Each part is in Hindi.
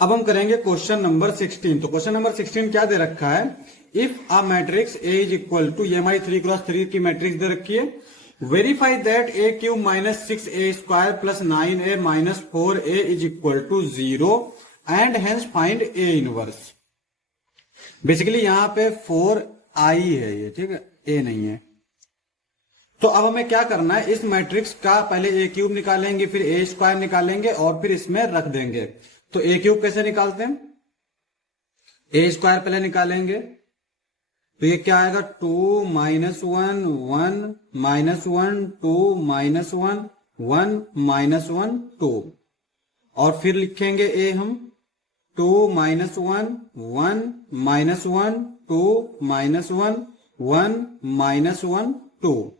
अब हम करेंगे क्वेश्चन नंबर 16। तो क्वेश्चन नंबर 16 क्या दे रखा है, if a matrix A is equal to ये हमारी 3x3 की मैट्रिक्स दे रखी है, verify that A cube minus 6a² plus 9a minus 4a is equal to 0 and hence find A inverse. Basically यहां पे 4i है ये, ठीक है, ए नहीं है। तो अब हमें क्या करना है, इस मैट्रिक्स का पहले ए क्यूब निकालेंगे, फिर ए स्क्वायर निकालेंगे और फिर इसमें रख देंगे। तो ए क्यूब कैसे निकालते हैं, ए स्क्वायर पहले निकालेंगे, तो ये क्या आएगा 2 माइनस 1 1 माइनस 1 2 माइनस 1 1 माइनस 1 2, और फिर लिखेंगे ए हम 2 माइनस 1 1 माइनस 1 2 माइनस 1 1 माइनस 1 2।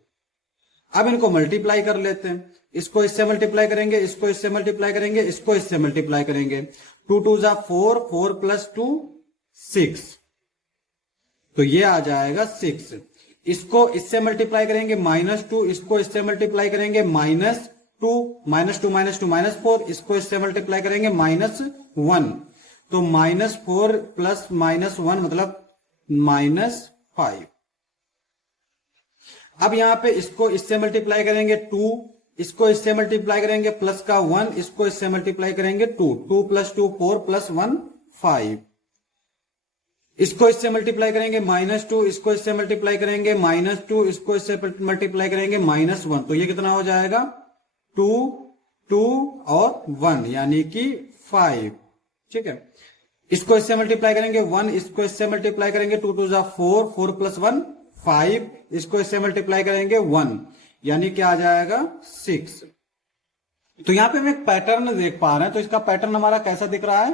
अब इनको मल्टीप्लाई कर लेते हैं, इसको इससे मल्टीप्लाई करेंगे, इसको इससे मल्टीप्लाई करेंगे, इसको इससे मल्टीप्लाई करेंगे। 2 2 जा 4, 4 प्लस 2 6, तो ये आ जाएगा 6। इसको इससे मल्टीप्लाई करेंगे -2, इसको इससे मल्टीप्लाई करेंगे -2 -2 -2 -4, इसको इससे मल्टीप्लाई करेंगे -1, तो -4 प्लस -1 मतलब -5। अब यहां पे इसको इससे मल्टीप्लाई करेंगे 2, इसको इससे मल्टीप्लाई करेंगे प्लस का 1, इसको इससे मल्टीप्लाई करेंगे 2, 2 प्लस 2 4 प्लस 1 5। इसको इससे मल्टीप्लाई करेंगे -2, इसको इससे मल्टीप्लाई करेंगे -2, इसको इससे मल्टीप्लाई करेंगे -1, तो ये कितना हो जाएगा 2 2 और 1 यानी कि 5, ठीक है। इसको इससे मल्टीप्लाई करेंगे 1, इसको इससे मल्टीप्लाई करेंगे 2 2 जा 4, 4 प्लस 1 5, इसको इससे मल्टीप्लाई करेंगे 1 यानी क्या आ जाएगा 6। तो यहां पे हम एक पैटर्न देख पा रहे हैं। तो इसका पैटर्न हमारा कैसा दिख रहा है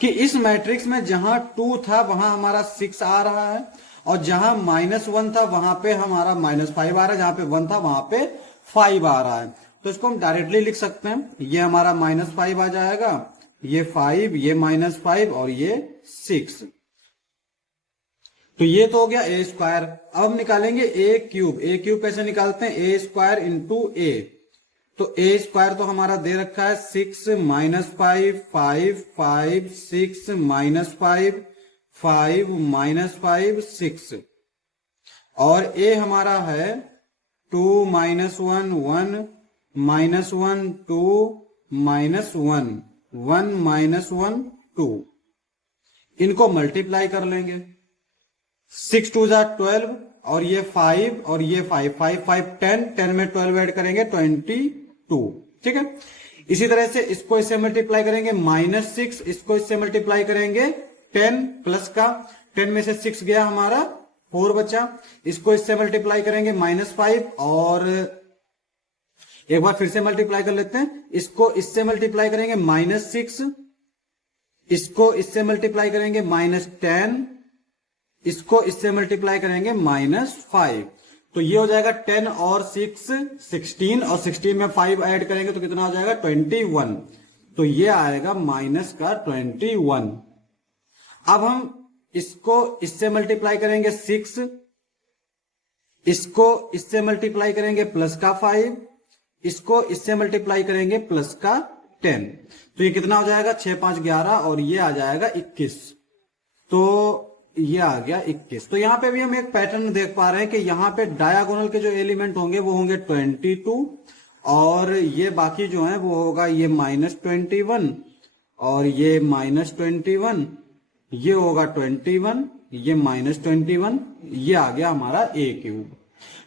कि इस मैट्रिक्स में जहां 2 था वहां हमारा 6 आ रहा है, और जहां -1 था वहां पे हमारा -5 आ रहा है, जहां पे 1 था वहां पे 5 आ रहा है। तो इसको हम डायरेक्टली लिख सकते हैं, ये हमारा -5 आ जाएगा, ये 5, ये -5 और ये 6। तो ये तो हो गया ए स्क्वायर। अब हम निकालेंगे ए क्यूब। ए क्यूब कैसे निकालते हैं, ए स्क्वायर इंटू ए। तो ए स्क्वायर तो हमारा दे रखा है 6 -5 5 5 6 -5 5 -5 6, और ए हमारा है 2 -1 1 -1 2 -1 1 -1 2। इनको मल्टीप्लाई कर लेंगे, 6 2 जा 12 और ये 5 और ये 5 5 5 10 10 में 12 ऐड करेंगे 22, ठीक है। इसी तरह से इसको इससे मल्टीप्लाई करेंगे -6, इसको इससे मल्टीप्लाई करेंगे 10 प्लस का 10 में से 6 गया हमारा 4 बचा, इसको इससे मल्टीप्लाई करेंगे -5, और एक बार फिर से मल्टीप्लाई कर लेते हैं, इसको इससे मल्टीप्लाई करेंगे -6, इसको इससे मल्टीप्लाई करेंगे -10, इसको इससे मल्टीप्लाई करेंगे -5, तो ये हो जाएगा 10 और 6 16, और 16 में 5 ऐड करेंगे तो कितना हो जाएगा 21, तो ये आएगा -21। अब हम इसको इससे मल्टीप्लाई करेंगे 6, इसको इससे मल्टीप्लाई करेंगे प्लस का 5, इसको इससे मल्टीप्लाई करेंगे प्लस का 10, तो ये कितना हो जाएगा 6 5 11 और ये आ जाएगा 21, तो ये आ गया 21। तो यहां पे भी हम एक पैटर्न देख पा रहे हैं कि यहां पे डायगोनल के जो एलिमेंट होंगे वो होंगे 22, और ये बाकी जो है वो होगा ये -21 और ये -21, ये होगा 21, ये -21, ये आ गया हमारा ए क्यूब।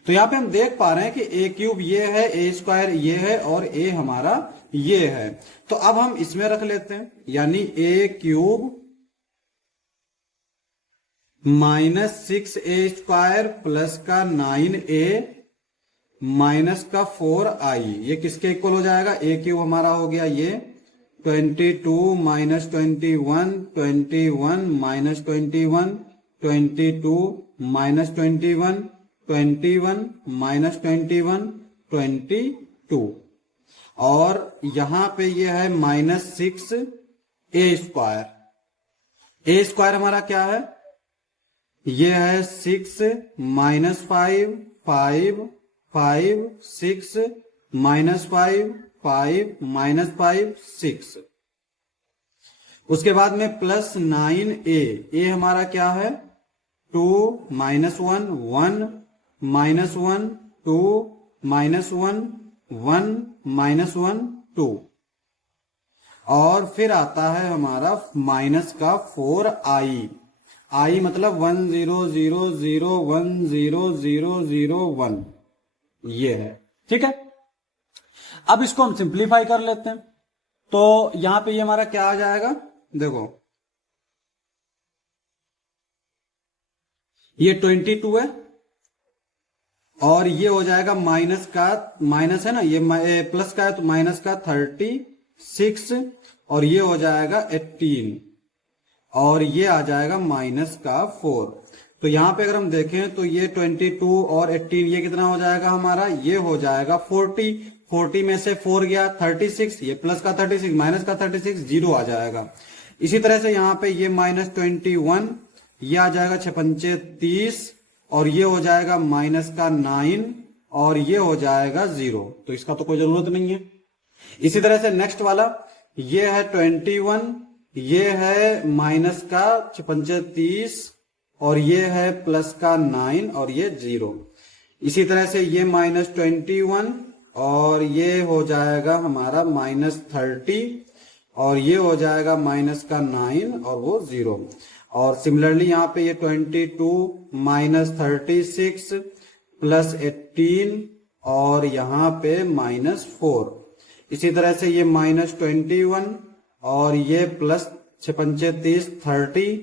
तो यहां पे हम देख पा रहे हैं कि ए क्यूब ये है, ए स्क्वायर ये है और ए हमारा ये है। तो अब हम इसमें रख लेते हैं, यानी ए क्यूब -6a² प्लस का 9a माइनस का 4i, ये किसके इक्वल हो जाएगा, ए क्यूब हमारा हो गया ये 22 -21 21 -21 22 -21 21 -21 22, और यहां पे ये है -6a²। ए स्क्वायर हमारा क्या है, ये है 6 -5 5 5 6 -5 5 -5 6। उसके बाद में प्लस 9a, ए हमारा क्या है 2 -1 1 -1 2 -1 1 -1 2, और फिर आता है हमारा माइनस का 4i, आई मतलब 1 0 0 0 1 0 0 0 1, ये है। ठीक है, अब इसको हम सिंप्लीफाई कर लेते हैं। तो यहां पे ये हमारा क्या आ जाएगा, देखो ये 22 है, और ये हो जाएगा माइनस का, माइनस है ना, ये प्लस का है तो माइनस का 36, और ये हो जाएगा 18, और ये आ जाएगा माइनस का 4। तो यहां पे अगर हम देखें तो ये 22 और 18 ये कितना हो जाएगा हमारा, ये हो जाएगा 40, 40 में से 4 गया 36, ये प्लस का 36 माइनस का 36 जीरो आ जाएगा। इसी तरह से यहाँ पे ये -21, ये आ जाएगा 6 30, और ये हो जाएगा माइनस का 9, और ये हो जाएगा 0, तो इसका तो कोई जरूरत नहीं है। इसी तरह से नेक्स्ट वाला ये है 21, ये है माइनस का 6 30, और ये है प्लस का 9, और ये 0। इसी तरह से ये -21, और ये हो जाएगा हमारा -30, और ये हो जाएगा माइनस का 9, और वो 0। और सिमिलरली यहाँ पे ये 22 -36 प्लस 18, और यहाँ पे -4। इसी तरह से ये -21, और ये प्लस 6 30 30,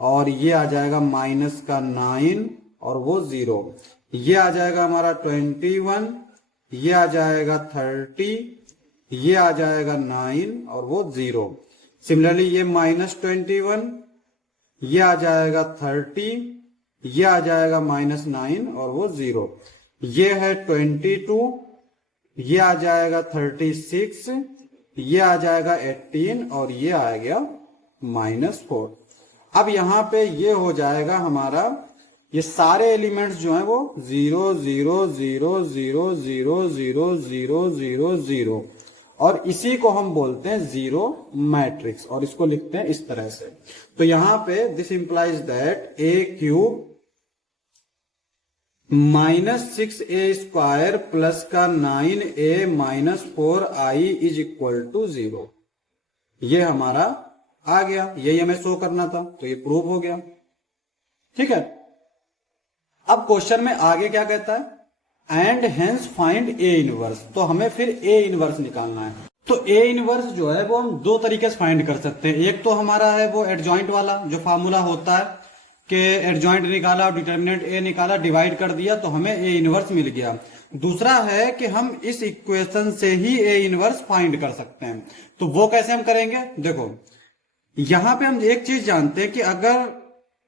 और ये आ जाएगा माइनस का 9, और वो 0। ये आ जाएगा हमारा 21, ये आ जाएगा 30, ये आ जाएगा 9, और वो 0। सिमिलरली ये -21, ये आ जाएगा 30, ये आ जाएगा -9, और वो 0। ये है 22, ये आ जाएगा 36, ये आ जाएगा 18, और ये आ गया -4। अब यहां पे ये हो जाएगा हमारा, ये सारे एलिमेंट्स जो हैं वो 0 0 0 0 0 0 0 0 0, और इसी को हम बोलते हैं जीरो मैट्रिक्स, और इसको लिखते हैं इस तरह से। तो यहां पे this implies that a³ -6a² plus का 9a - 4i is equal to 0। ये हमारा आ गया, यही हमें शो करना था, तो ये प्रूव हो गया। ठीक है, अब क्वेश्चन में आगे क्या कहता है, and hence find A inverse. तो हमें फिर ए इनवर्स निकालना है। तो ए इनवर्स जो है वो हम दो तरीके से फाइंड कर सकते हैं। एक तो हमारा है वो एडजॉइंट वाला जो फार्मूला होता है कि एडजॉइंट निकाला और डिटर्मिनेंट ए निकाला, डिवाइड कर दिया तो हमें ए इनवर्स मिल गया। दूसरा है कि हम इस इक्वेशन से ही ए इनवर्स फाइंड कर सकते हैं। तो वो कैसे हम करेंगे, देखो यहां पे हम एक चीज जानते हैं कि अगर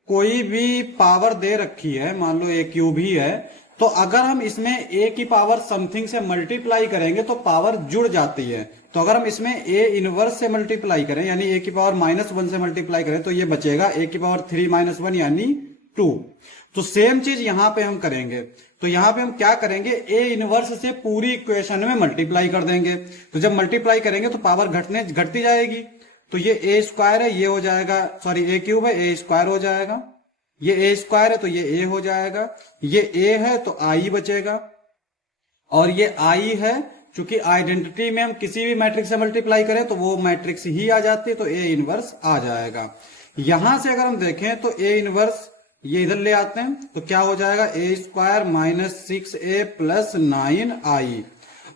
कोई भी पावर दे रखी है, मान लो a³ ही है, तो अगर हम इसमें a की पावर समथिंग से मल्टीप्लाई करेंगे तो पावर जुड़ जाती है। तो अगर हम इसमें a इनवर्स से मल्टीप्लाई करें यानी a की पावर -1 से मल्टीप्लाई करें तो ये बचेगा a की पावर 3 - 1 यानी 2। तो सेम चीज यहां पे हम करेंगे। तो यहां पे हम क्या करेंगे, a इनवर्स से पूरी इक्वेशन में मल्टीप्लाई कर देंगे। तो जब मल्टीप्लाई करेंगे तो पावर घटती जाएगी। तो ये a² है, ये हो जाएगा, सॉरी a³ है, a² हो जाएगा। ये a² है तो ये a हो जाएगा, ये a है तो i बचेगा, और ये i है क्योंकि आइडेंटिटी में हम किसी भी मैट्रिक्स से मल्टीप्लाई करें तो वो मैट्रिक्स ही आ जाती है, तो a इनवर्स आ जाएगा। यहां से अगर हम देखें तो a इनवर्स ये इधर ले आते हैं तो क्या हो जाएगा, a² - 6a + 9i,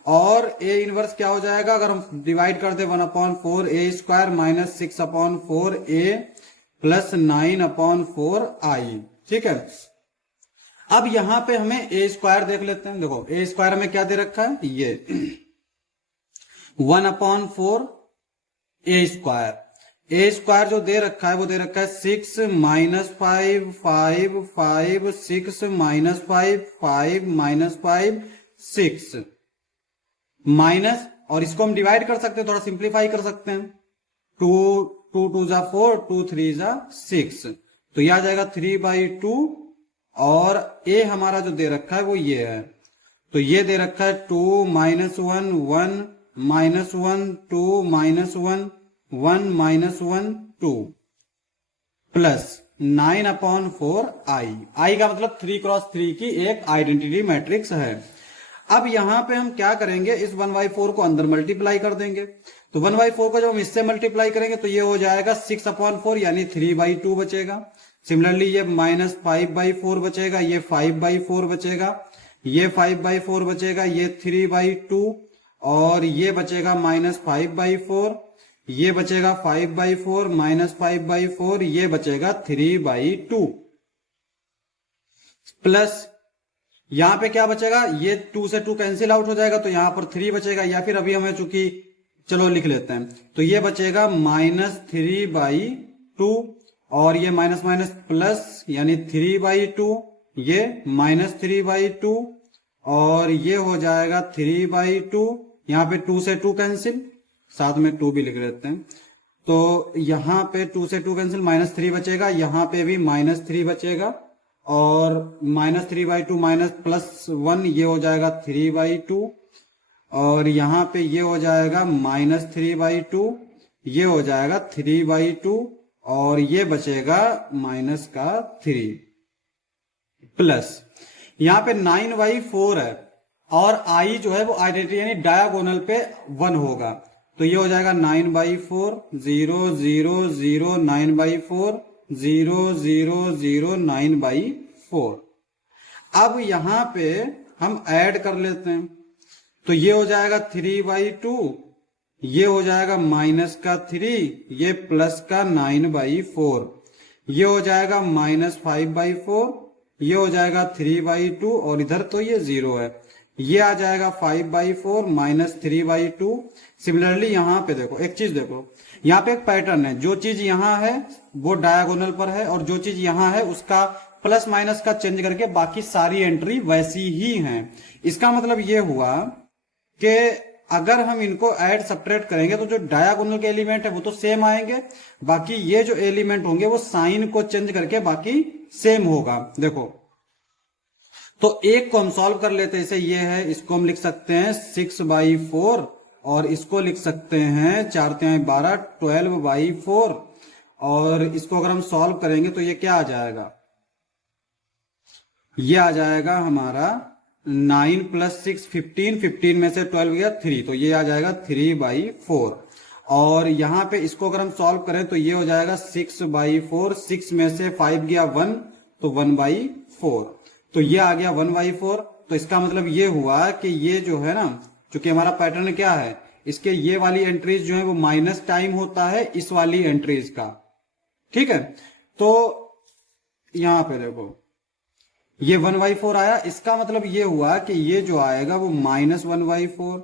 और a इनवर्स क्या हो जाएगा, अगर हम डिवाइड कर दे 1/4 a² - 6/4a + 9/4i। ठीक है, अब यहां पे हमें a² देख लेते हैं। देखो a² में क्या दे रखा है, ये 1/4 a² जो दे रखा है वो दे रखा है 6 - 5 5 5 6 - 5 5 - 5 6 माइनस, और इसको हम डिवाइड कर सकते हैं, थोड़ा सिंप्लीफाई कर सकते हैं। 2 2 जा 4 2 3 जा 6, तो यह आ जाएगा 3/2, और a हमारा जो दे रखा है वो ये है। तो ये दे रखा है 2 - 1 1 - 1 2 - 1 1 माइनस 1 2 प्लस 9/4 आई का मतलब 3x3 की एक आइडेंटिटी मैट्रिक्स है। अब यहां पे हम क्या करेंगे, इस 1/4 को अंदर मल्टीप्लाई कर देंगे। तो 1/4 को जब हम इससे मल्टीप्लाई करेंगे तो ये हो जाएगा 6/4 यानी 3/2 बचेगा। सिमिलरली ये -5/4 बचेगा, ये 5/4 बचेगा, ये 5/4 बचेगा, ये 3/2 और ये बचेगा -5/4, ये बचेगा 5/4 -5/4, ये बचेगा 3/2 प्लस यहां पे क्या बचेगा, ये 2 से 2 कैंसिल आउट हो जाएगा तो यहां पर 3 बचेगा, या फिर अभी हमें चूंकि चलो लिख लेते हैं तो ये बचेगा -3/2 और ये माइनस माइनस प्लस यानी 3/2, ये -3/2 और ये हो जाएगा 3/2। यहां पे 2 से 2 कैंसिल, साथ में 2 भी लिख लेते हैं, तो यहां पे 2 से 2 कैंसिल, -3 बचेगा, यहां पे भी -3 बचेगा और -3/2 माइनस +1 ये हो जाएगा 3/2 और यहां पे ये हो जाएगा -3/2, ये हो जाएगा 3/2 और ये बचेगा -3 प्लस यहां पे 9/4 है और आई जो है वो आइडेंटिटी यानी डायगोनल पे 1 होगा, तो ये हो जाएगा 9/4 0 0 0 9/4 0 0 0 9/4। अब यहां पे हम ऐड कर लेते हैं तो ये हो जाएगा 3/2, ये हो जाएगा -3, ये +9/4, ये हो जाएगा -5/4, ये हो जाएगा 3/2 और इधर तो ये 0 है, ये आ जाएगा 5/4 -3/2। सिमिलरली यहां पे देखो एक चीज, देखो यहां पे एक पैटर्न है, जो चीज यहां है वो डायगोनल पर है और जो चीज यहां है उसका प्लस माइनस का चेंज करके बाकी सारी एंट्री वैसी ही हैं। इसका मतलब ये हुआ कि अगर हम इनको ऐड सब्ट्रैक्ट करेंगे तो जो डायगोनल के एलिमेंट है वो तो सेम आएंगे, बाकी ये जो एलिमेंट होंगे वो साइन को चेंज करके बाकी सेम होगा। देखो तो एक को हम सॉल्व कर लेते हैं, इसे ये है, इसको हम लिख सकते हैं 6/4 और इसको लिख सकते हैं 4×12 12/4 और इसको अगर हम सॉल्व करेंगे तो ये क्या आ जाएगा, ये आ जाएगा हमारा 9 + 6 15, 15 में से 12 गया 3, तो ये आ जाएगा 3/4 और यहां पे इसको अगर हम सॉल्व करें तो ये हो जाएगा 6/4, 6 में से 5 गया 1 तो 1/4, तो ये आ गया 1/4। तो इसका मतलब ये हुआ कि ये जो है ना, चूंकि हमारा पैटर्न क्या है, इसके ये वाली एंट्रीज जो है वो माइनस टाइम होता है इस वाली एंट्रीज का, ठीक है। तो यहां पे देखो ये 1/4 आया, इसका मतलब ये हुआ कि ये जो आएगा वो -1/4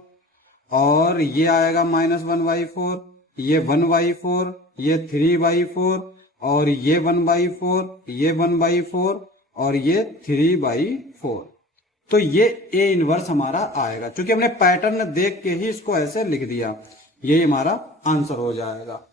और ये आएगा -1/4, ये 1/4, ये 3/4 और ये 1/4, ये 1/4 और ये 3/4, तो ये A इनवर्स हमारा आएगा। क्योंकि हमने पैटर्न देख के ही इसको ऐसे लिख दिया, ये हमारा आंसर हो जाएगा।